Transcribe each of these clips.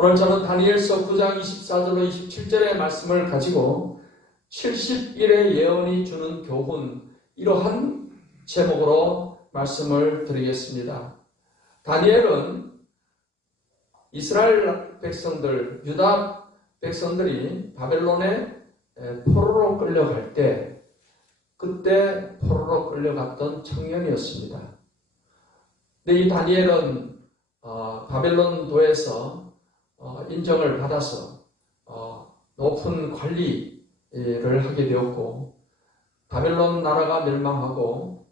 오늘 저는 다니엘서 9장 24절로 27절의 말씀을 가지고 70일의 예언이 주는 교훈, 이러한 제목으로 말씀을 드리겠습니다. 다니엘은 이스라엘 백성들, 유다 백성들이 바벨론에 포로로 끌려갈 때, 그때 포로로 끌려갔던 청년이었습니다. 근데 이 다니엘은 바벨론도에서 인정을 받아서 높은 관리를 하게 되었고, 바벨론 나라가 멸망하고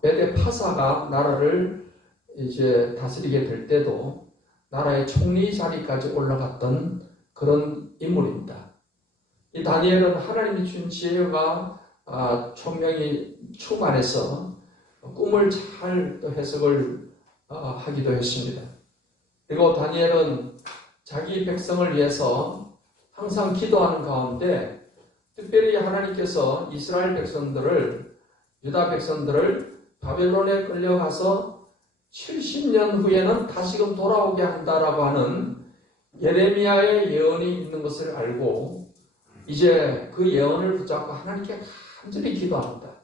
메데 파사가 나라를 이제 다스리게 될 때도 나라의 총리 자리까지 올라갔던 그런 인물입니다. 이 다니엘은 하나님이 준 지혜가 총명이 충만해서 꿈을 잘 해석을 하기도 했습니다. 그리고 다니엘은 자기 백성을 위해서 항상 기도하는 가운데 특별히 하나님께서 이스라엘 백성들을, 유다 백성들을 바벨론에 끌려가서 70년 후에는 다시금 돌아오게 한다라고 하는 예레미야의 예언이 있는 것을 알고 이제 그 예언을 붙잡고 하나님께 간절히 기도합니다.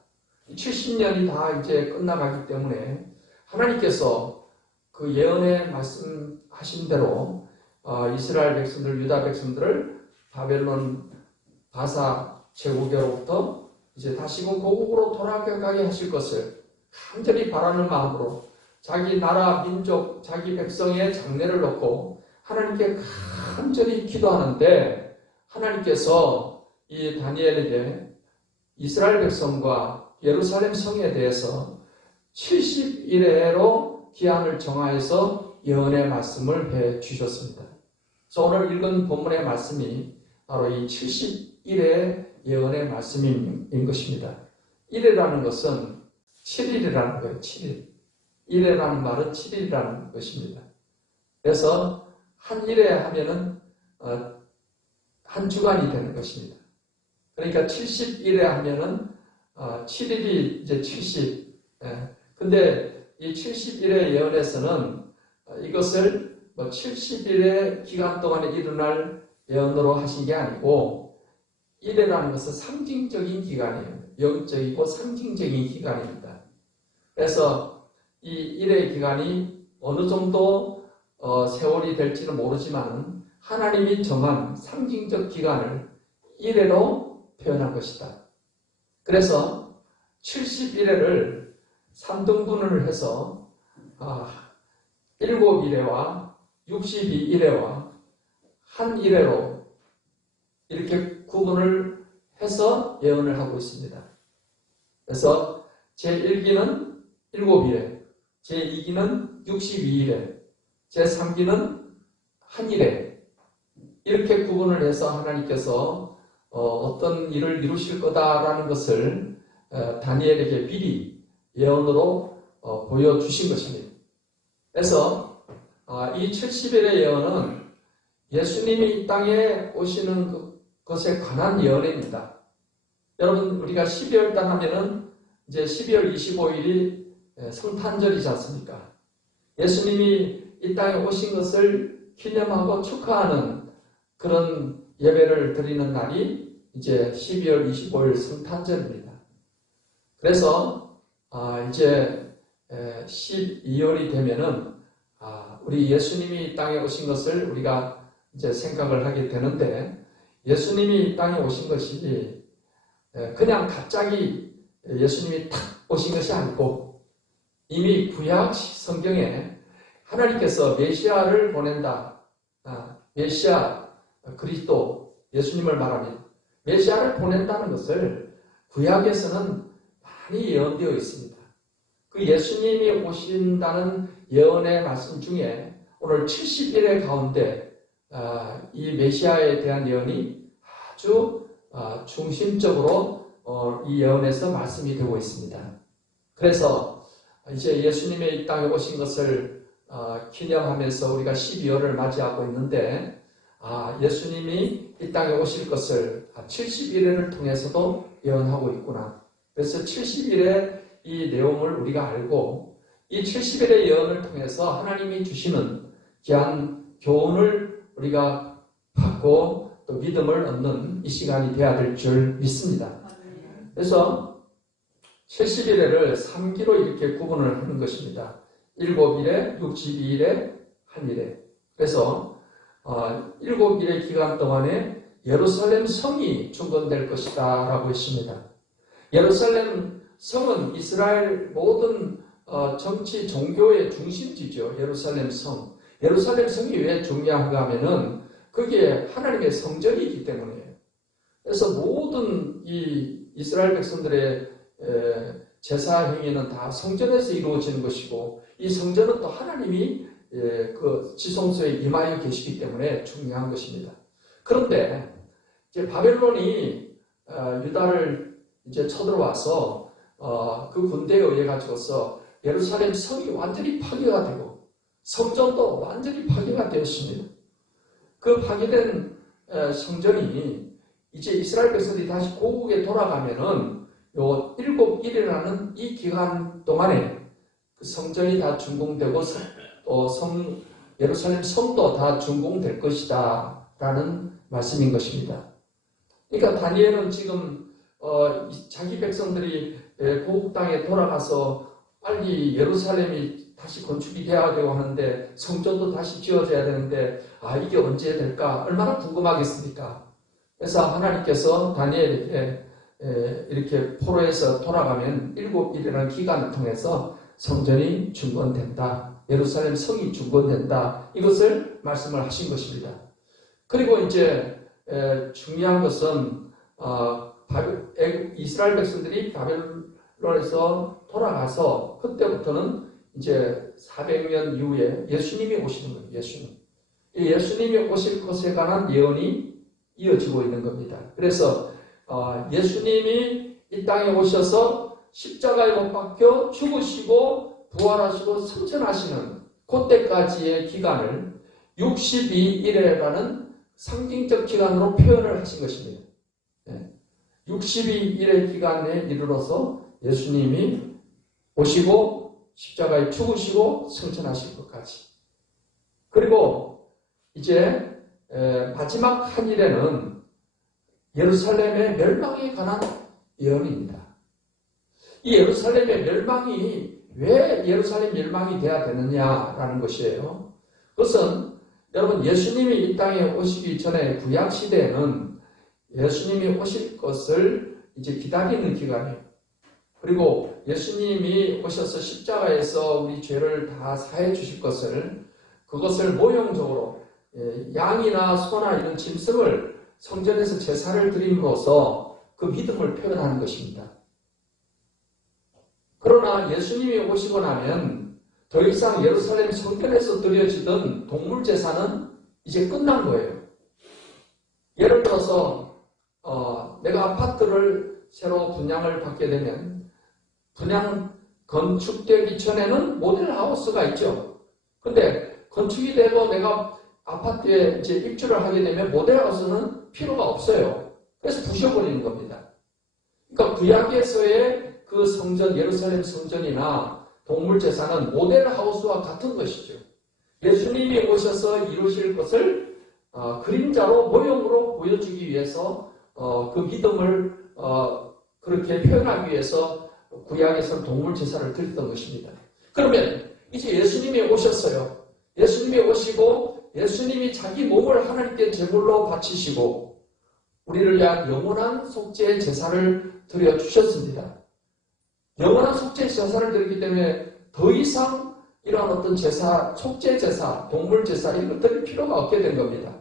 70년이 다 이제 끝나가기 때문에 하나님께서 그 예언에 말씀하신 대로 이스라엘 백성들, 유다 백성들을 바벨론 바사 제국으로부터 이제 다시금 고국으로 돌아가게 하실 것을 간절히 바라는 마음으로 자기 나라, 민족, 자기 백성의 장래를 놓고 하나님께 간절히 기도하는데, 하나님께서 이 다니엘에게 이스라엘 백성과 예루살렘 성에 대해서 70일에로 기한을 정하여서 예언의 말씀을 해 주셨습니다. 그래서 오늘 읽은 본문의 말씀이 바로 이 70일의 예언의 말씀인 것입니다. 1이라는 것은 7일이라는 거예요. 7일. 1이라는 말은 7일이라는 것입니다. 그래서 한 일에 하면은 한 주간이 되는 것입니다. 그러니까 70일에 하면은 7일이 이제 70. 근데 이 70일의 예언에서는 이것을 70일의 기간 동안에 일어날 예언으로 하신 게 아니고, 1이라는 것은 상징적인 기간이에요. 영적이고 상징적인 기간입니다. 그래서 이 1의 기간이 어느 정도 세월이 될지는 모르지만 하나님이 정한 상징적 기간을 1회로 표현한 것이다. 그래서 70일회를 3등분을 해서 7일회와 62일회와 한 일회로 이렇게 구분을 해서 예언을 하고 있습니다. 그래서 제1기는 7일회, 제2기는 62일회, 제3기는 한 일회, 이렇게 구분을 해서 하나님께서 어떤 일을 이루실 거다라는 것을 다니엘에게 미리 예언으로 보여주신 것입니다. 그래서 이 70일의 예언은 예수님이 이 땅에 오시는 것에 관한 예언입니다. 여러분, 우리가 12월달 하면은 이제 12월 25일이 성탄절이지 않습니까? 예수님이 이 땅에 오신 것을 기념하고 축하하는 그런 예배를 드리는 날이 이제 12월 25일 성탄절입니다. 그래서 이제 12월이 되면은 우리 예수님이 이 땅에 오신 것을 우리가 이제 생각을 하게 되는데, 예수님이 이 땅에 오신 것이 그냥 갑자기 예수님이 탁 오신 것이 아니고, 이미 구약 성경에 하나님께서 메시아를 보낸다. 메시아, 그리스도, 예수님을 말합니다. 메시아를 보낸다는 것을 구약에서는 많이 예언되어 있습니다. 그 예수님이 오신다는 예언의 말씀 중에 오늘 70일의 가운데 이 메시아에 대한 예언이 아주 중심적으로 이 예언에서 말씀이 되고 있습니다. 그래서 이제 예수님의 이 땅에 오신 것을 기념하면서 우리가 12월을 맞이하고 있는데, 예수님이 이 땅에 오실 것을 70일을 통해서도 예언하고 있구나. 그래서 70일의 이 내용을 우리가 알고, 이 70일의 예언을 통해서 하나님이 주시는 귀한 교훈을 우리가 받고 또 믿음을 얻는 이 시간이 되어야 될 줄 믿습니다. 그래서 70일에를 3기로 이렇게 구분을 하는 것입니다. 7일에, 62일에, 1일에. 그래서 7일의 기간 동안에 예루살렘 성이 중건될 것이다 라고 했습니다. 예루살렘 성은 이스라엘 모든 정치, 종교의 중심지죠. 예루살렘 성. 예루살렘 성이 왜 중요한가 하면은 그게 하나님의 성전이기 때문이에요. 그래서 모든 이 이스라엘 백성들의 제사 행위는 다 성전에서 이루어지는 것이고 이 성전은 또 하나님이 그 지성소에 임하여 계시기 때문에 중요한 것입니다. 그런데 이제 바벨론이 유다를 이제 쳐들어와서 그 군대에 의해 가지고서 예루살렘 성이 완전히 파괴가 되고 성전도 완전히 파괴가 되었습니다. 그 파괴된 성전이 이제 이스라엘 백성들이 다시 고국에 돌아가면은 요 7일이라는 이 기간 동안에 그 성전이 다 준공되고 또 예루살렘 성도 다 준공될 것이다 라는 말씀인 것입니다. 그러니까 다니엘은 지금 자기 백성들이 고국 땅에 돌아가서 빨리 예루살렘이 다시 건축이 되어야 되고 하는데 성전도 다시 지어져야 되는데 이게 언제 될까 얼마나 궁금하겠습니까? 그래서 하나님께서 다니엘에게 이렇게 포로에서 돌아가면 7일이라는 기간을 통해서 성전이 중건된다. 예루살렘 성이 중건된다. 이것을 말씀을 하신 것입니다. 그리고 이제 중요한 것은 이스라엘 백성들이 바벨론에서 돌아가서 그때부터는 이제 400년 이후에 예수님이 오시는 거예요. 예수님이 오실 것에 관한 예언이 이어지고 있는 겁니다. 그래서 예수님이 이 땅에 오셔서 십자가에 못 박혀 죽으시고 부활하시고 승천하시는 그때까지의 기간을 62일이라는 상징적 기간으로 표현을 하신 것입니다. 62일의 기간에 이르러서 예수님이 오시고 십자가에 죽으시고 승천하실 것까지. 그리고 이제 마지막 한 일에는 예루살렘의 멸망에 관한 예언입니다. 이 예루살렘의 멸망이 왜 예루살렘 멸망이 되어야 되느냐라는 것이에요. 그것은 여러분 예수님이 이 땅에 오시기 전에 구약 시대에는 예수님이 오실 것을 이제 기다리는 기간이에요. 그리고 예수님이 오셔서 십자가에서 우리 죄를 다 사해 주실 그것을 모형적으로 양이나 소나 이런 짐승을 성전에서 제사를 드림으로써 그 믿음을 표현하는 것입니다. 그러나 예수님이 오시고 나면 더 이상 예루살렘 성전에서 드려지던 동물 제사는 이제 끝난 거예요. 예를 들어서 내가 아파트를 새로 분양을 받게 되면 분양 건축되기 전에는 모델하우스가 있죠. 근데 건축이 되고 내가 아파트에 이제 입주를 하게 되면 모델하우스는 필요가 없어요. 그래서 부셔버리는 겁니다. 그러니까 구약에서의 그 성전, 예루살렘 성전이나 동물제사는 모델하우스와 같은 것이죠. 예수님이 오셔서 이루실 것을 그림자로 모형으로 보여주기 위해서 그 믿음을 그렇게 표현하기 위해서 구약에서는 동물제사를 드렸던 것입니다. 그러면 이제 예수님이 오셨어요. 예수님이 오시고 예수님이 자기 몸을 하나님께 제물로 바치시고 우리를 위한 영원한 속죄의 제사를 드려주셨습니다. 영원한 속죄의 제사를 드렸기 때문에 더 이상 이런 어떤 제사, 속죄 제사, 동물 제사 이런 것들이 필요가 없게 된 겁니다.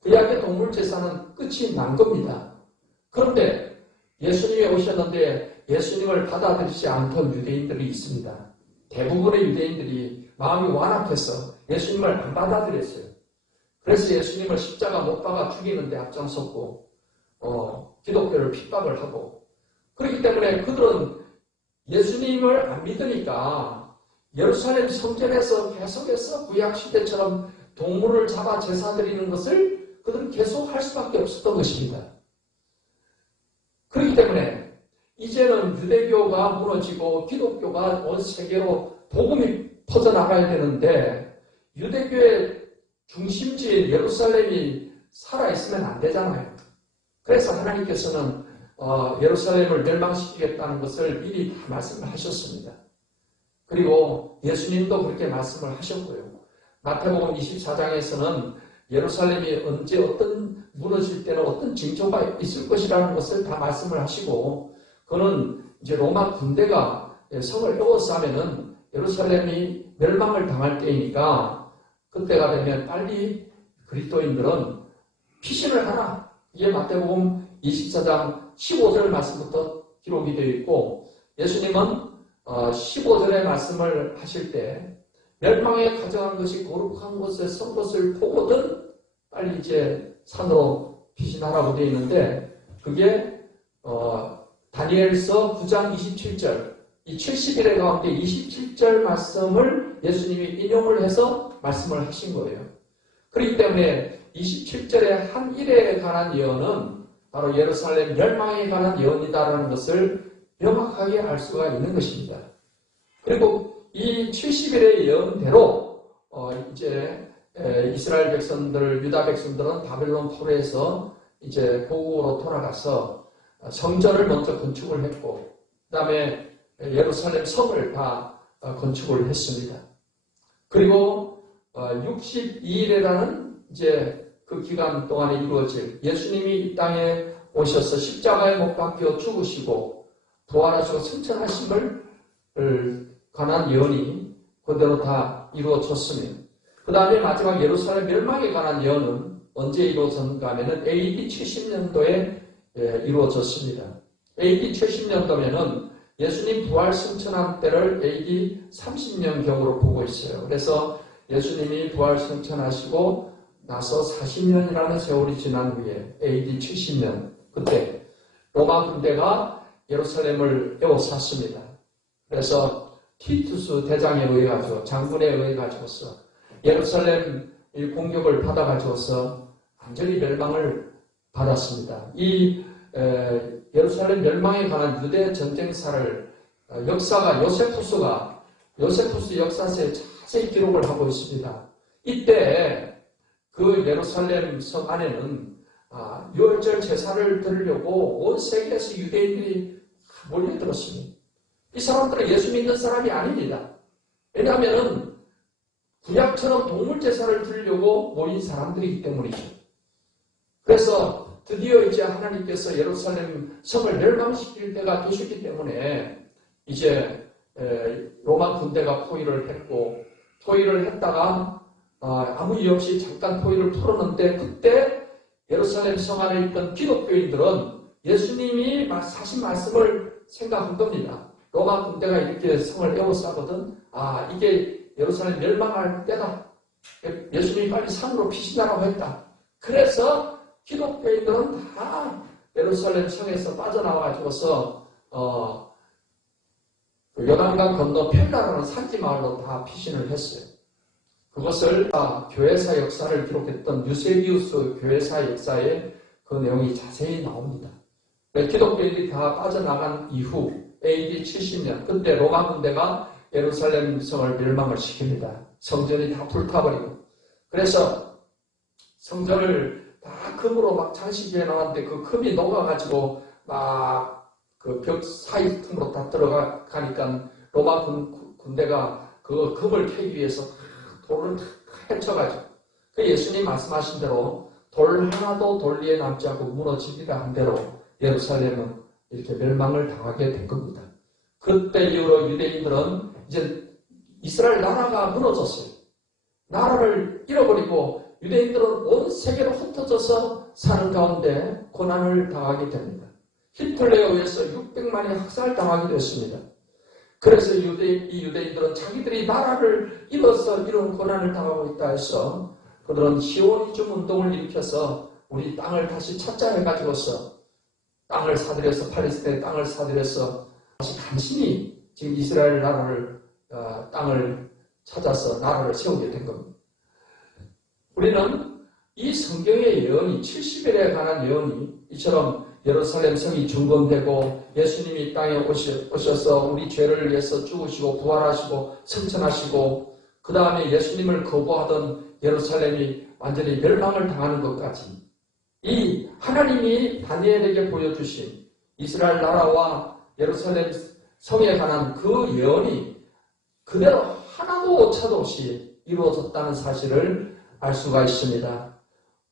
구약의 동물 제사는 끝이 난 겁니다. 그런데 예수님이 오셨는데 예수님을 받아들이지 않던 유대인들이 있습니다. 대부분의 유대인들이 마음이 완악해서 예수님을 안 받아들였어요. 그래서 예수님을 십자가 못 박아 죽이는데 앞장섰고 기독교를 핍박을 하고 그렇기 때문에 그들은 예수님을 안 믿으니까 예루살렘 성전에서 계속해서 구약시대처럼 동물을 잡아 제사 드리는 것을 그들은 계속 할 수밖에 없었던 것입니다. 그렇기 때문에 이제는 유대교가 무너지고 기독교가 온 세계로 복음이 퍼져나가야 되는데 유대교의 중심지인 예루살렘이 살아있으면 안 되잖아요. 그래서 하나님께서는 예루살렘을 멸망시키겠다는 것을 미리 다 말씀을 하셨습니다. 그리고 예수님도 그렇게 말씀을 하셨고요. 마태복음 24장에서는 예루살렘이 언제 무너질 때는 어떤 징조가 있을 것이라는 것을 다 말씀을 하시고, 그는 이제 로마 군대가 성을 에워싸면은 예루살렘이 멸망을 당할 때이니까 그때가 되면 빨리 그리스도인들은 피신을 하라. 이게 마태복음 24장 15절 말씀부터 기록이 되어 있고, 예수님은 15절의 말씀을 하실 때 멸망에 가져간 것이 거룩한 곳에 선 것을 보거든 빨리 이제 산으로 피신하라고 되어 있는데, 그게 다니엘서 9장 27절, 이 70일의 가운데 27절 말씀을 예수님이 인용을 해서 말씀을 하신 거예요. 그렇기 때문에 27절의 한 일에 관한 예언은 바로 예루살렘 멸망에 관한 예언이다라는 것을 명확하게 알 수가 있는 것입니다. 그리고 이 70일의 예언대로 이제 이스라엘 백성들, 유다 백성들은 바벨론 포로에서 이제 고국으로 돌아가서 성전을 먼저 건축을 했고, 그 다음에 예루살렘 성을 다 건축을 했습니다. 그리고 62일이라는 이제 그 기간 동안에 이루어질, 예수님이 이 땅에 오셔서 십자가에 못 박혀 죽으시고 부활하시고 승천하심을 관한 예언이 그대로 다 이루어졌으며, 그 다음에 마지막 예루살렘 멸망에 관한 예언은 언제 이루어졌는가 하면은 AD 70년도에 이루어졌습니다. AD 70년도면은 예수님 부활 승천한 때를 AD 30년경으로 보고 있어요. 그래서 예수님이 부활 승천하시고 나서 40년이라는 세월이 지난 후에 AD 70년, 그때 로마 군대가 예루살렘을 에워쌌습니다. 그래서 티투스 대장에 의해 가지고, 장군에 의해 가지고서 예루살렘 공격을 받아 가지고서 완전히 멸망을 받았습니다. 이 예루살렘 멸망에 관한 유대 전쟁사를 역사가 요세푸스 역사서에 자세히 기록을 하고 있습니다. 이때 그 예루살렘 성 안에는 유월절 제사를 드리려고 온 세계에서 유대인들이 몰려들었습니다. 이 사람들은 예수 믿는 사람이 아닙니다. 왜냐하면 구약처럼 동물 제사를 드리려고 모인 사람들이기 때문이죠. 그래서 드디어 이제 하나님께서 예루살렘 성을 멸망시킬 때가 되셨기 때문에 이제 로마 군대가 포위를 했고, 포위를 했다가 아무 이유 없이 잠깐 포위를 풀었는데, 그때 예루살렘 성 안에 있던 기독교인들은 예수님이 하신 말씀을 생각한 겁니다. 로마 군대가 이렇게 성을 에워싸거든. 이게 예루살렘 멸망할 때다. 예수님이 빨리 산으로 피신하라고 했다. 그래서 기독교인들은 다 예루살렘 성에서 빠져나와가지고서 요단강 건너 펠라라는 산지 마을로 다 피신을 했어요. 그것을 교회사 역사를 기록했던 유세비우스 교회사 역사에 그 내용이 자세히 나옵니다. 기독교인들이 다 빠져나간 이후 AD 70년, 그때 로마 군대가 예루살렘 성을 멸망을 시킵니다. 성전이 다 불타버리고, 그래서 성전을 다 금으로 막 장식해 놨는데 그 금이 녹아가지고 막 그 벽 사이 틈으로 다 들어가니까 로마 군대가 그 금을 캐기 위해서 돌을 다 헤쳐가지고, 그 예수님 말씀하신 대로 돌 하나도 돌 위에 남지 않고 무너지리라 한 대로 예루살렘은 이렇게 멸망을 당하게 된 겁니다. 그때 이후로 유대인들은 이제 이스라엘 나라가 무너졌어요. 나라를 잃어버리고 유대인들은 온 세계로 흩어져서 사는 가운데 고난을 당하게 됩니다. 히틀러에 의해서 600만이 학살당하게 됐습니다. 그래서 이 유대인들은 자기들이 나라를 잃어서 이런 고난을 당하고 있다 해서 그들은 시오니즘 운동을 일으켜서 우리 땅을 다시 찾자 해가지고서 땅을 사들여서, 팔레스타인의 땅을 사들여서 다시 간신히 지금 이스라엘 나라를 땅을 찾아서 나라를 세우게 된 겁니다. 우리는 이 성경의 예언이, 70일에 관한 예언이 이처럼 예루살렘 성이 중건되고 예수님이 이 땅에 오셔서 우리 죄를 위해서 죽으시고 부활하시고 승천하시고, 그 다음에 예수님을 거부하던 예루살렘이 완전히 멸망을 당하는 것까지 이 하나님이 다니엘에게 보여주신 이스라엘 나라와 예루살렘 성에 관한 그 예언이 그대로 하나도 오차도 없이 이루어졌다는 사실을 알 수가 있습니다.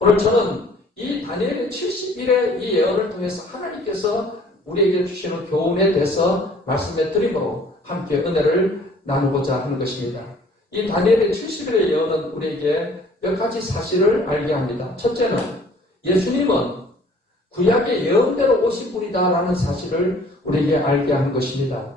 오늘 저는 이 다니엘의 70일의 이 예언을 통해서 하나님께서 우리에게 주시는 교훈에 대해서 말씀해 드림으로 함께 은혜를 나누고자 하는 것입니다. 이 다니엘의 70일의 예언은 우리에게 몇 가지 사실을 알게 합니다. 첫째는 예수님은 구약의 예언대로 오신 분이다라는 사실을 우리에게 알게 하는 것입니다.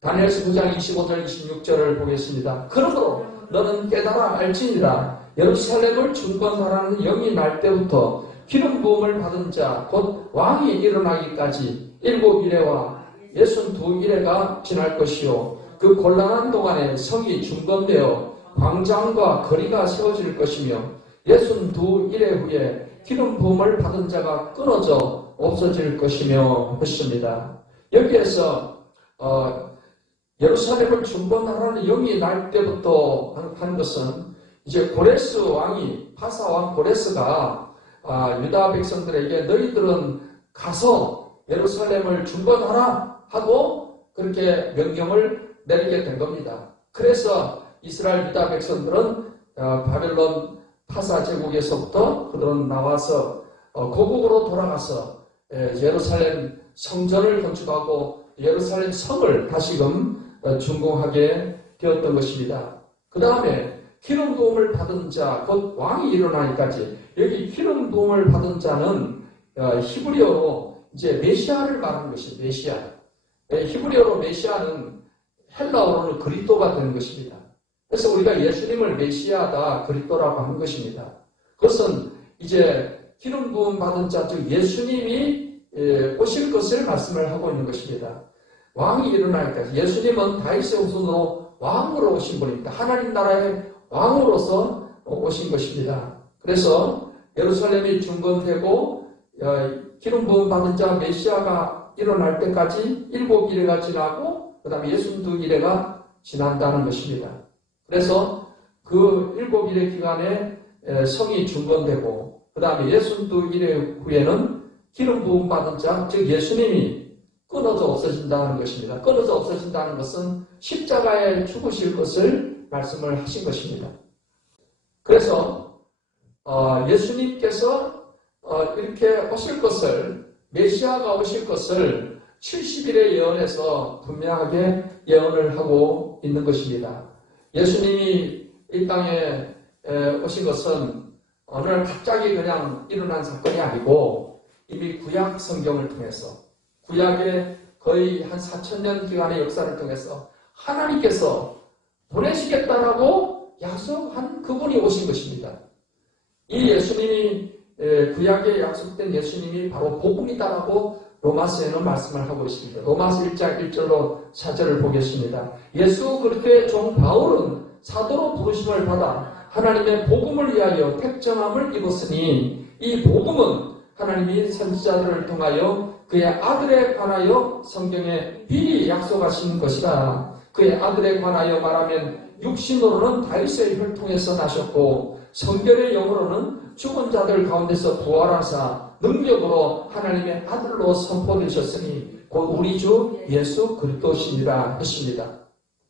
다니엘서 9장 25절 26절을 보겠습니다. 그러므로 너는 깨달아 알지니라. 예루살렘을 중건하라는 영이 날 때부터 기름 부음을 받은 자 곧 왕이 일어나기까지 7이레와 62이레가 지날 것이요 그 곤란한 동안에 성이 중건되어 광장과 거리가 세워질 것이며 62이레 후에 기름 부음을 받은 자가 끊어져 없어질 것이며 했습니다. 여기에서 예루살렘을 중건하라는 영이 날 때부터 한 것은 이제 고레스 왕이 바사왕 고레스가 유다 백성들에게 너희들은 가서 예루살렘을 중건하라 하고 그렇게 명령을 내리게 된 겁니다. 그래서 이스라엘 유다 백성들은 바벨론 파사 제국에서부터 그들은 나와서 고국으로 돌아가서 예루살렘 성전을 건축하고 예루살렘 성을 다시금 준공하게 되었던 것입니다. 그 다음에 기름 부음을 받은 자, 곧 왕이 일어나기까지 여기 기름 부음을 받은 자는 히브리어로 이제 메시아를 말하는 것입니다. 메시아. 히브리어로 메시아는 헬라어로는 그리스도가 되는 것입니다. 그래서 우리가 예수님을 메시아다, 그리스도라고 하는 것입니다. 그것은 이제 기름 부음 받은 자, 즉 예수님이 오실 것을 말씀을 하고 있는 것입니다. 왕이 일어나기까지 예수님은 다윗의 후손으로 왕으로 오신 분입니다. 하나님 나라의 왕으로서 오신 것입니다. 그래서 예루살렘이 중건되고 기름 부음 받은 자 메시아가 일어날 때까지 7이레가 지나고 그 다음에 62이레가 지난다는 것입니다. 그래서 그 7일의 기간에 성이 중건되고 그 다음에 62일의 후에는 기름 부음 받은 자, 즉 예수님이 끊어져 없어진다는 것입니다. 끊어져 없어진다는 것은 십자가에 죽으실 것을 말씀을 하신 것입니다. 그래서 예수님께서 이렇게 오실 것을, 메시아가 오실 것을 70일의 예언에서 분명하게 예언을 하고 있는 것입니다. 예수님이 이 땅에 오신 것은 어느 날 갑자기 그냥 일어난 사건이 아니고 이미 구약 성경을 통해서 구약의 거의 한 4,000년 기간의 역사를 통해서 하나님께서 보내시겠다라고 약속한 그분이 오신 것입니다. 이 예수님이 구약에 약속된 예수님이 바로 복음이다라고 로마서에는 말씀을 하고 있습니다. 로마서 1장 1절로 4절을 보겠습니다. 예수 그리스도의 종 바울은 사도로 부르심을 받아 하나님의 복음을 위하여 택정함을 입었으니 이 복음은 하나님이 선지자들을 통하여 그의 아들에 관하여 성경에 미리 약속하신 것이다. 그의 아들에 관하여 말하면 육신으로는 다윗의 혈통에서 나셨고 성결의 영으로는 죽은 자들 가운데서 부활하사 능력으로 하나님의 아들로 선포되셨으니 곧 우리 주 예수 그리스도시니라 했습니다.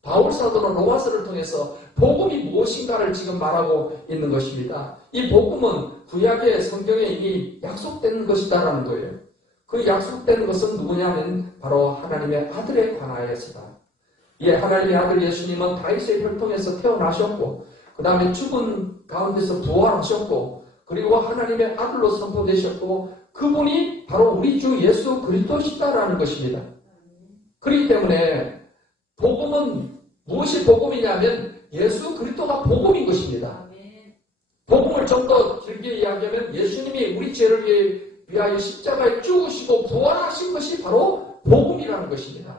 바울 사도는 로마서를 통해서 복음이 무엇인가를 지금 말하고 있는 것입니다. 이 복음은 구약의 성경에 이미 약속된 것이다라는 거예요. 그 약속된 것은 누구냐면 바로 하나님의 아들에 관하여서다. 예, 하나님의 아들 예수님은 다윗의 혈통에서 태어나셨고 그 다음에 죽은 가운데서 부활하셨고 그리고 하나님의 아들로 선포되셨고 그분이 바로 우리 주 예수 그리스도시다라는 것입니다. 그렇기 때문에 복음은 무엇이 복음이냐면 예수 그리스도가 복음인 것입니다. 복음을 좀 더 길게 이야기하면 예수님이 우리 죄를 위하여 십자가에 죽으시고 부활하신 것이 바로 복음이라는 것입니다.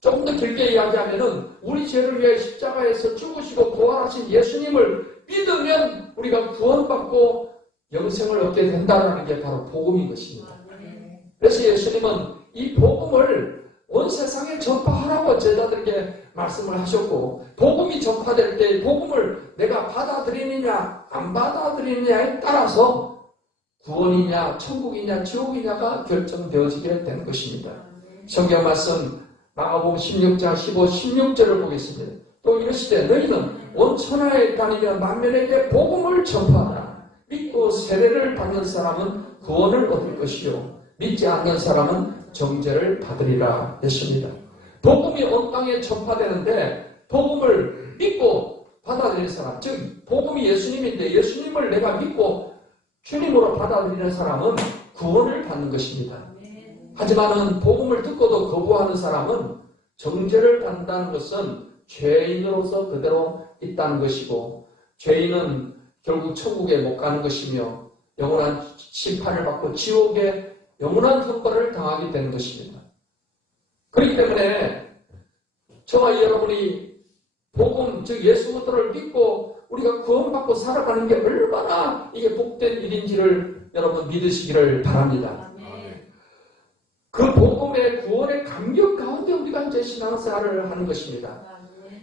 조금 더 길게 이야기하면은 우리 죄를 위하여 십자가에서 죽으시고 부활하신 예수님을 믿으면 우리가 구원받고 영생을 얻게 된다는 게 바로 복음인 것입니다. 그래서 예수님은 이 복음을 온 세상에 전파하라고 제자들에게 말씀을 하셨고, 복음이 전파될 때 복음을 내가 받아들이느냐 안 받아들이느냐에 따라서 구원이냐 천국이냐 지옥이냐가 결정되어지게 되는 것입니다. 성경 말씀 마가복음 16장 15, 16절을 보겠습니다. 또 이르시되 너희는 온 천하에 다니며 만민에게 복음을 전파하라. 믿고 세례를 받는 사람은 구원을 얻을 것이요 믿지 않는 사람은 정죄를 받으리라 했습니다. 복음이 온 땅에 전파되는데 복음을 믿고 받아들이는 사람, 즉 복음이 예수님인데 예수님을 내가 믿고 주님으로 받아들이는 사람은 구원을 받는 것입니다. 하지만은 복음을 듣고도 거부하는 사람은 정죄를 받는다는 것은 죄인으로서 그대로 있다는 것이고, 죄인은 결국 천국에 못 가는 것이며 영원한 심판을 받고 지옥에 영원한 형벌을 당하게 되는 것입니다. 그렇기 때문에 저와 여러분이 복음, 즉 예수 그리스도를 믿고 우리가 구원받고 살아가는 게 얼마나 이게 복된 일인지를 여러분 믿으시기를 바랍니다. 그 복음의 구원의 감격 가운데 우리가 이제 신앙생활을 하는 것입니다.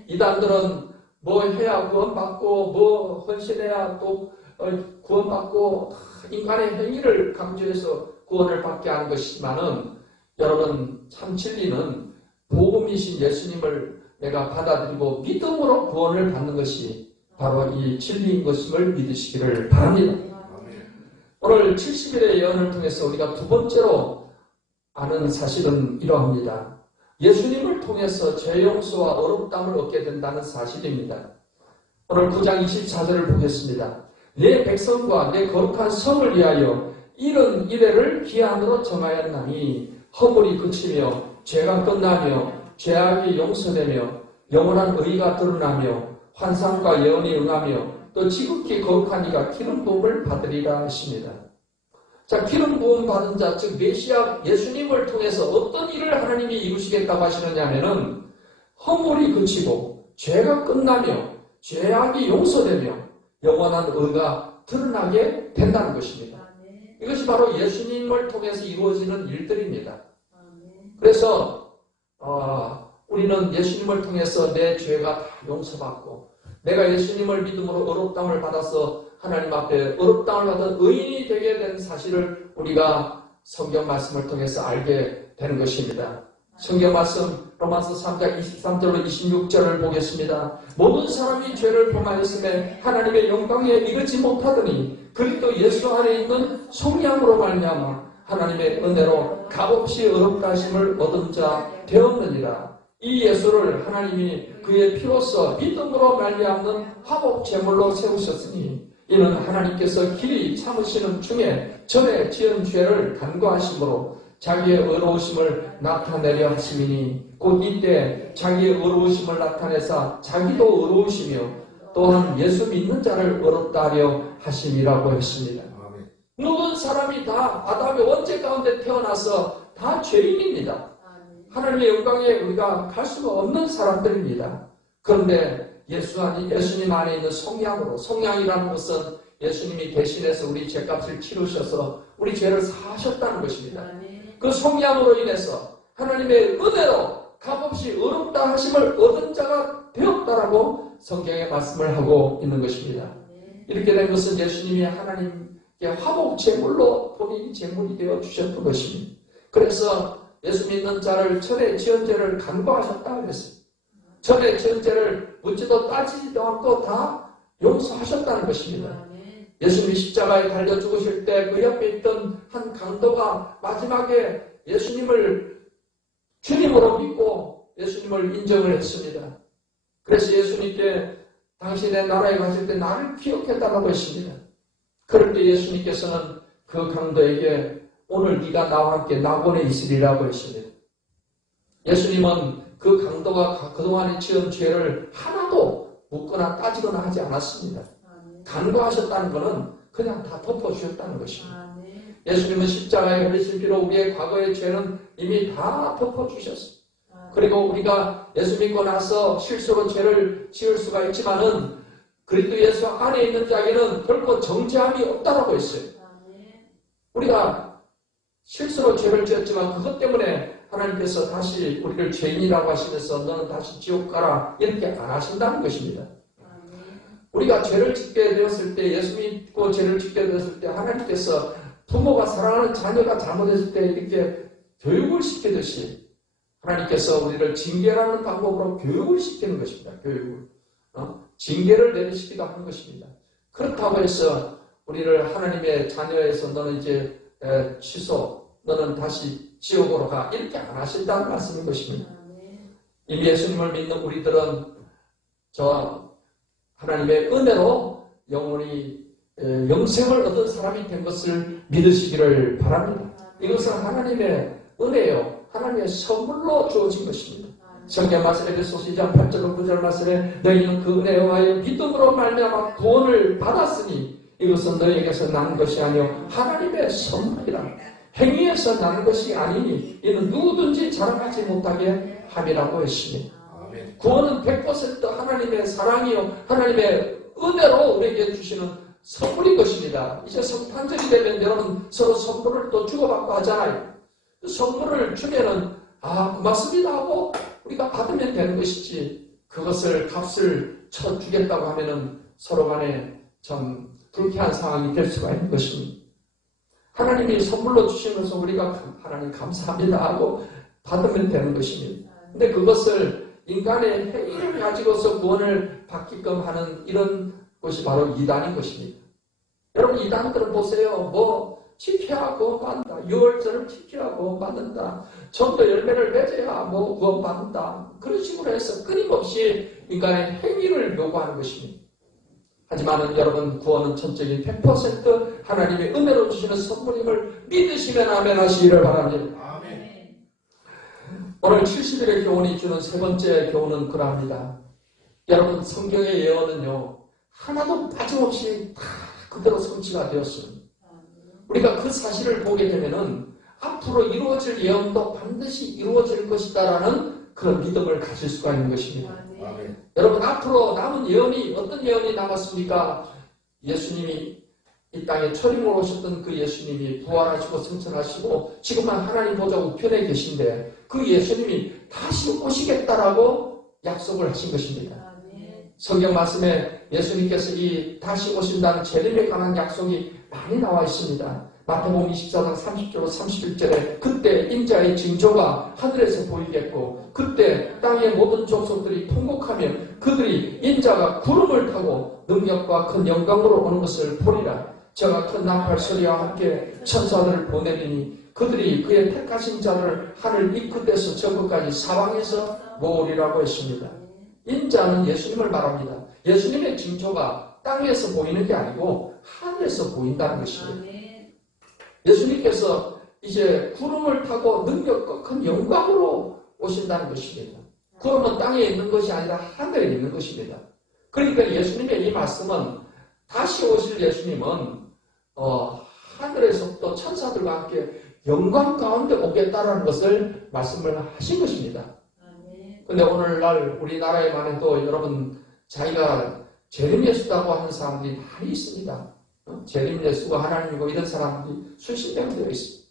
이단들은 뭐 해야 구원받고 뭐 헌신해야 또 구원받고 인간의 행위를 강조해서 구원을 받게 하는 것이지만은 여러분 참 진리는 복음이신 예수님을 내가 받아들이고 믿음으로 구원을 받는 것이 바로 이 진리인 것임을 믿으시기를 바랍니다. 오늘 70일의 예언을 통해서 우리가 두 번째로 아는 사실은 이러합니다. 예수님을 통해서 죄 용서와 어렵담을 얻게 된다는 사실입니다. 오늘 9장 24절을 보겠습니다. 내 백성과 내 거룩한 성을 위하여 이런 이래를 기한으로 정하였나니 허물이 그치며 죄가 끝나며 죄악이 용서되며 영원한 의가 드러나며 환상과 예언이 응하며 또 지극히 거룩한 이가 기름 부음을 받으리라 하십니다. 자, 기름 부음 받은 자, 즉 메시아 예수님을 통해서 어떤 일을 하나님이 이루시겠다고 하시느냐면은 허물이 그치고 죄가 끝나며 죄악이 용서되며 영원한 의가 드러나게 된다는 것입니다. 이것이 바로 예수님을 통해서 이루어지는 일들입니다. 그래서 우리는 예수님을 통해서 내 죄가 다 용서받고 내가 예수님을 믿음으로 의롭다함을 받아서 하나님 앞에 의롭다함을 받은 의인이 되게 된 사실을 우리가 성경 말씀을 통해서 알게 되는 것입니다. 성경 말씀 로마서 3장 23절로 26절을 보겠습니다. 모든 사람이 죄를 범하였음에 하나님의 영광에 이르지 못하더니 그리스도 예수 안에 있는 성령으로 말미암아 하나님의 은혜로 값없이 의롭다 하심을 얻은 자 되었느니라. 이 예수를 하나님이 그의 피로써 믿음으로 말미암는 화목 제물로 세우셨으니 이는 하나님께서 길이 참으시는 중에 전에 지은 죄를 간과하심으로 자기의 의로우심을 나타내려 하심이니 곧 이때 자기의 의로우심을 나타내사 자기도 의로우시며 또한 예수 믿는 자를 의롭다 하려 하심이라고 했습니다. 모든 사람이 다 아담의 원죄 가운데 태어나서 다 죄인입니다. 하나님의 영광에 우리가 갈 수가 없는 사람들입니다. 그런데 예수님 안에 있는 성량으로, 성량이라는 것은 예수님이 대신해서 우리 죄값을 치르셔서 우리 죄를 사하셨다는 것입니다. 그 성량으로 인해서 하나님의 은혜로 값없이 의롭다 하심을 얻은 자가 되었다라고 성경에 말씀을 하고 있는 것입니다. 이렇게 된 것은 예수님이 하나님께 화목 제물로 본인이 제물이 되어 주셨던 것입니다. 그래서 예수 믿는 자를 전에 지은 죄를 간과하셨다 그랬어요. 전에 지은 죄를 묻지도 따지지도 않고 다 용서하셨다는 것입니다. 예수님이 십자가에 달려 죽으실 때 그 옆에 있던 한 강도가 마지막에 예수님을 주님으로 믿고 예수님을 인정을 했습니다. 그래서 예수님께 당신의 나라에 가실 때 나를 기억해달라고 했습니다. 그럴 때 예수님께서는 그 강도에게 오늘 네가 나와 함께 낙원에 있으리라고 했습니다. 예수님은 그 강도가 그동안에 지은 죄를 하나도 묻거나 따지거나 하지 않았습니다. 간과하셨다는 것은 그냥 다 덮어주셨다는 것입니다. 예수님은 십자가에 흘리신 피로 우리의 과거의 죄는 이미 다 덮어주셨습니다. 그리고 우리가 예수 믿고 나서 실수로 죄를 지을 수가 있지만은 그리스도 예수 안에 있는 자에게는 결코 정죄함이 없다라고 했어요. 우리가 실수로 죄를 지었지만 그것 때문에 하나님께서 다시 우리를 죄인이라고 하시면서 너는 다시 지옥 가라 이렇게 안 하신다는 것입니다. 우리가 죄를 짓게 되었을 때, 예수 믿고 죄를 짓게 되었을 때 하나님께서 부모가 사랑하는 자녀가 잘못했을 때 이렇게 교육을 시키듯이 하나님께서 우리를 징계라는 방법으로 교육을 시키는 것입니다. 교육을. 징계를 내리시기도 하는 것입니다. 그렇다고 해서 우리를 하나님의 자녀에서 너는 이제 취소, 너는 다시 지옥으로 가 이렇게 안 하신다는 말씀인 것입니다. 이미 예수님을 믿는 우리들은 저 하나님의 은혜로 영원히 영생을 얻은 사람이 된 것을 믿으시기를 바랍니다. 이것은 하나님의 은혜요, 하나님의 선물로 주어진 것입니다. 성경 말씀 에베소서 2장 8절 9절 말씀에 너희는 그 은혜와의 믿음으로 말미암아 구원을 받았으니 이것은 너희에게서 난 것이 아니요 하나님의 선물이라. 행위에서 나는 것이 아니니 이는 누구든지 자랑하지 못하게 함이라고 했습니다. 구원은 100% 하나님의 사랑이요 하나님의 은혜로 우리에게 주시는 선물인 것입니다. 이제 성탄절이 되면 여러분 서로 선물을 또 주고받고 하잖아요. 선물을 주면은 고맙습니다 하고 우리가 받으면 되는 것이지, 그것을 값을 쳐주겠다고 하면은 서로 간에 참 불쾌한 상황이 될 수가 있는 것입니다. 하나님이 선물로 주신 것을 우리가 하나님 감사합니다 하고 받으면 되는 것입니다. 근데 그것을 인간의 행위를 가지고서 구원을 받게끔 하는 이런 것이 바로 이단인 것입니다. 여러분, 이단들은 보세요. 지켜야 구원받는다. 유월절을 지켜야 구원받는다. 전도 열매를 맺어야 구원받는다. 그런 식으로 해서 끊임없이 인간의 행위를 요구하는 것입니다. 하지만 여러분, 구원은 전적인 100% 하나님의 은혜로 주시는 선물임을 믿으시면 아멘 하시기를 바랍니다. 아멘. 오늘 70일의 교훈이 주는 세 번째 교훈은 그러합니다. 여러분, 성경의 예언은요 하나도 빠짐없이 다 그대로 성취가 되었습니다. 우리가 그 사실을 보게 되면은 앞으로 이루어질 예언도 반드시 이루어질 것이다라는 그런 믿음을 가질 수가 있는 것입니다. 아멘. 여러분, 앞으로 남은 예언이 어떤 예언이 남았습니까? 예수님이 이 땅에 초림으로 오셨던 그 예수님이 부활하시고 승천하시고 지금은 하나님 보좌 우편에 계신데 그 예수님이 다시 오시겠다라고 약속을 하신 것입니다. 아멘. 성경 말씀에 예수님께서 이 다시 오신다는 재림에 관한 약속이 많이 나와 있습니다. 마태복음 24장 30절 31절에 그때 인자의 징조가 하늘에서 보이겠고 그때 땅의 모든 족속들이 통곡하며 그들이 인자가 구름을 타고 능력과 큰 영광으로 오는 것을 보리라. 저가 큰 나팔 소리와 함께 천사들을 보내리니 그들이 그의 택하신 자를 하늘 이 끝에서 저 끝까지 사방에서 모으리라고 했습니다. 인자는 예수님을 말합니다. 예수님의 징조가 땅에서 보이는 게 아니고 하늘에서 보인다는 것입니다. 예수님께서 이제 구름을 타고 능력과 큰 영광으로 오신다는 것입니다. 구름은 땅에 있는 것이 아니라 하늘에 있는 것입니다. 그러니까 예수님의 이 말씀은 다시 오실 예수님은 하늘에서부터 천사들과 함께 영광 가운데 오겠다라는 것을 말씀을 하신 것입니다. 그런데 오늘날 우리나라에만 해도 여러분 자기가 재림예수라고 하는 사람들이 많이 있습니다. 재림예수가 하나님이고 이런 사람들이 수십 명 되어 있습니다.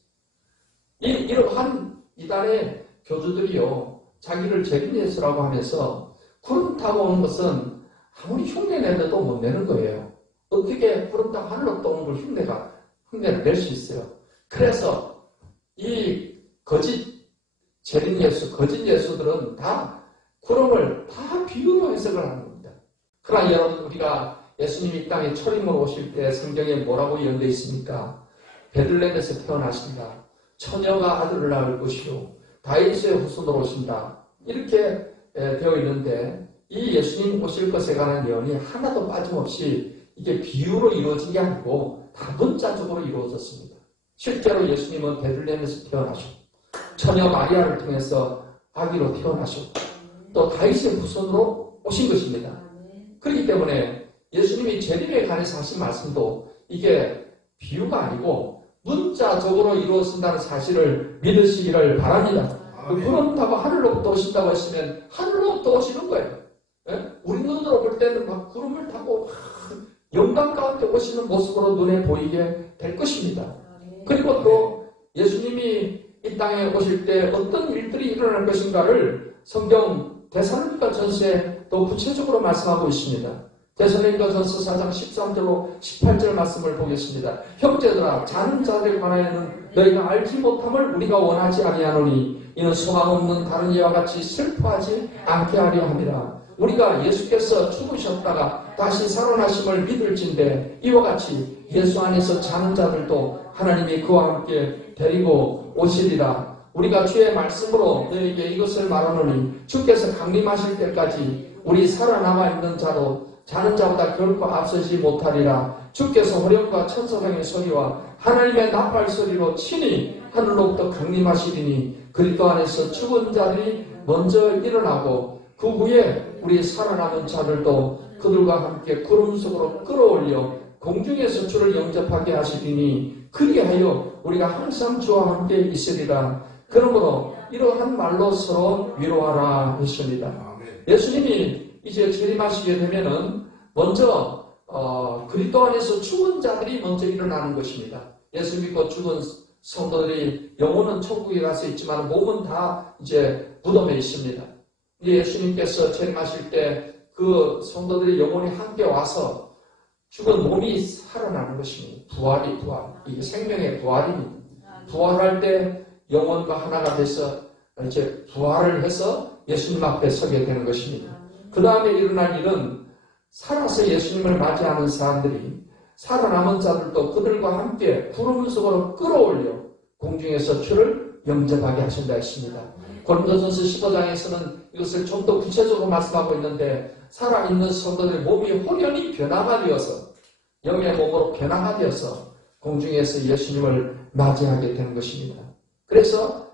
이러한 이단의 교주들이요 자기를 재림예수라고 하면서 구름 타고 오는 것은 아무리 흉내내도 못 내는 거예요. 어떻게 구름 타고 하늘로 떠오는 걸 흉내를 낼 수 있어요. 그래서 이 거짓 재림예수, 거짓 예수들은 다 구름을 다 비유로 해석을 하는 겁니다. 그러나 여러분, 우리가 예수님이 이 땅에 초림으로 오실 때 성경에 뭐라고 예언되어 있습니까? 베들레헴에서 태어나신다. 처녀가 아들을 낳을 것이요 다윗의 후손으로 오신다. 이렇게 되어 있는데 이 예수님 오실 것에 관한 예언이 하나도 빠짐없이 이게 비유로 이루어진 게 아니고 다 문자적으로 이루어졌습니다. 실제로 예수님은 베들레헴에서 태어나셨고 처녀 마리아를 통해서 아기로 태어나셨고 또 다윗의 후손으로 오신 것입니다. 그렇기 때문에 예수님이 재림에 관해서 하신 말씀도 이게 비유가 아니고 문자적으로 이루어진다는 사실을 믿으시기를 바랍니다. 구름 타고 하늘로부터 오신다고 했으면 하늘로부터 오시는 거예요. 예? 우리 눈으로 볼 때는 막 구름을 타고 영광 가운데 오시는 모습으로 눈에 보이게 될 것입니다. 그리고 또 예수님이 이 땅에 오실 때 어떤 일들이 일어날 것인가를 성경 데살로니가전서에 또 구체적으로 말씀하고 있습니다. 데살로니가전서 4장 13절로 18절 말씀을 보겠습니다. 형제들아, 자는 자들에 관하여는 너희가 알지 못함을 우리가 원하지 아니하노니 이는 소망 없는 다른 이와 같이 슬퍼하지 않게 하려 함이라. 우리가 예수께서 죽으셨다가 다시 살아나심을 믿을진대 이와 같이 예수 안에서 자는 자들도 하나님이 그와 함께 데리고 오시리라. 우리가 주의 말씀으로 너희에게 이것을 말하노니 주께서 강림하실 때까지 우리 살아남아 있는 자도 자는 자보다 결코 앞서지 못하리라. 주께서 호령과 천사장의 소리와 하나님의 나팔 소리로 친히 하늘로부터 강림하시리니 그리스도 안에서 죽은 자들이 먼저 일어나고 그 후에 우리 살아남은 자들도 그들과 함께 구름 속으로 끌어올려 공중에서 주를 영접하게 하시리니 그리하여 우리가 항상 주와 함께 있으리라. 그러므로 이러한 말로 서로 위로하라 했습니다. 예수님이 이제 재림하시게 되면은 먼저 그리스도 안에서 죽은 자들이 먼저 일어나는 것입니다. 예수 믿고 죽은 성도들이 영혼은 천국에 가서 있지만 몸은 다 이제 무덤에 있습니다. 예수님께서 재림하실 때 그 성도들의 영혼이 함께 와서 죽은 몸이 살아나는 것입니다. 부활. 이게 생명의 부활입니다. 부활할 때 영혼과 하나가 돼서 이제 부활을 해서 예수님 앞에 서게 되는 것입니다. 그 다음에 일어날 일은 살아서 예수님을 맞이하는 사람들이 살아남은 자들도 그들과 함께 구름 속으로 끌어올려 공중에서 주를 영접하게 하신다 했습니다. 고린도전서 15장에서는 이것을 좀 더 구체적으로 말씀하고 있는데 살아있는 성도들의 몸이 호련히 변화가 되어서 영의 몸으로 변화가 되어서 공중에서 예수님을 맞이하게 되는 것입니다. 그래서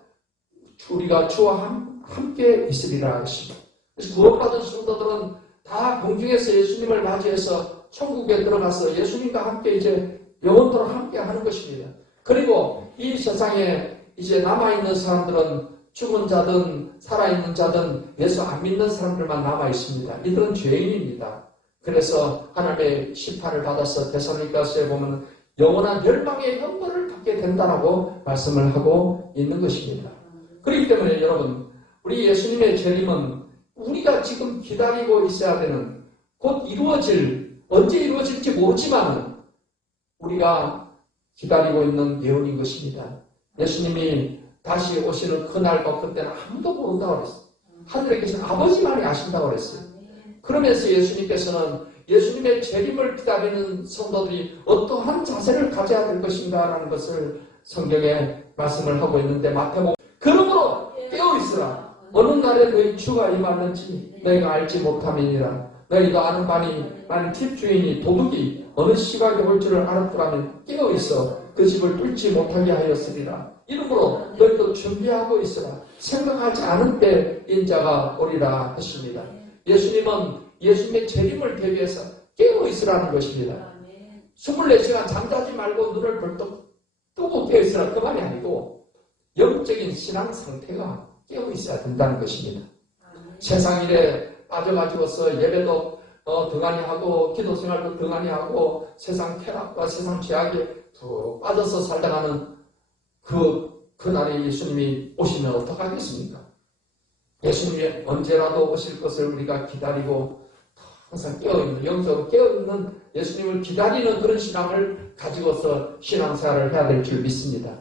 우리가 주와 함께 있으리라 했습니다. 그래서 구원받은 성도들은 다 공중에서 예수님을 맞이해서 천국에 들어가서 예수님과 함께 이제 영원토록 함께 하는 것입니다. 그리고 이 세상에 이제 남아있는 사람들은 죽은 자든 살아있는 자든 예수 안 믿는 사람들만 남아있습니다. 이들은 죄인입니다. 그래서 하나님의 심판을 받아서 데살로니가서에 보면 영원한 멸망의 형벌을 받게 된다라고 말씀을 하고 있는 것입니다. 그렇기 때문에 여러분, 우리 예수님의 재림은 우리가 지금 기다리고 있어야 되는 곧 이루어질, 언제 이루어질지 모르지만 우리가 기다리고 있는 예언인 것입니다. 예수님이 다시 오시는 그날과 그때는 아무도 모른다고 그랬어요. 하늘에 계신 아버지만이 아신다고 그랬어요. 그러면서 예수님께서는 예수님의 재림을 기다리는 성도들이 어떠한 자세를 가져야 될 것인가라는 것을 성경에 말씀을 하고 있는데 마태복음 그러므로 깨어있으라. 어느 날에 너희 주가 임하는지 너희가 알지 못함이니라. 너희가 아는 바니 나는 집주인이 도둑이 어느 시각에 올 줄을 알았더라면 깨어있어 그 집을 뚫지 못하게 하였으리라. 이러므로 너희도 준비하고 있으라. 생각하지 않은 때 인자가 오리라 했습니다. 예수님은 예수님의 재림을 대비해서 깨어있으라는 것입니다. 24시간 잠자지 말고 눈을 벌떡 뜨고 깨어있으라 그 말이 아니고 영적인 신앙 상태가 깨어있어야 된다는 것입니다. 세상 일에 빠져가지고서 예배도 등한히 하고 기도 생활도 등한히 하고 세상 쾌락과 세상 죄악에 더 빠져서 살다가는 그날에 예수님이 오시면 어떡하겠습니까? 예수님이 언제라도 오실 것을 우리가 기다리고 항상 깨어있는, 영적으로 깨어있는 예수님을 기다리는 그런 신앙을 가지고서 신앙생활을 해야 될 줄 믿습니다.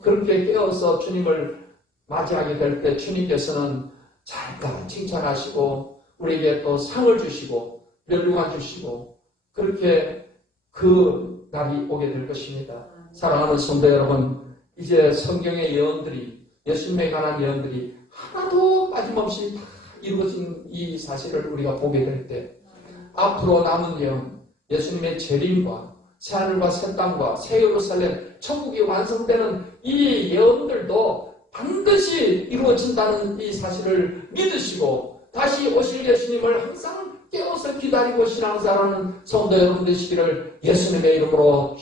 그렇게 깨어서 주님을 맞이하게 될 때 주님께서는 잠깐 칭찬하시고 우리에게 또 상을 주시고 멸류관 주시고 그렇게 그 날이 오게 될 것입니다. 사랑하는 성도 여러분, 이제 성경의 예언들이 예수님에 관한 예언들이 하나도 빠짐없이 다 이루어진 이 사실을 우리가 보게 될 때 앞으로 남은 예언, 예수님의 재림과 새하늘과 새 땅과 새 예루살렘, 천국이 완성되는 이 예언들도 반드시 이루어진다는 이 사실을 믿으시고 다시 오실 예수님을 항상 깨워서 기다리고 신앙생활하는 성도 여러분 되시기를 예수님의 이름으로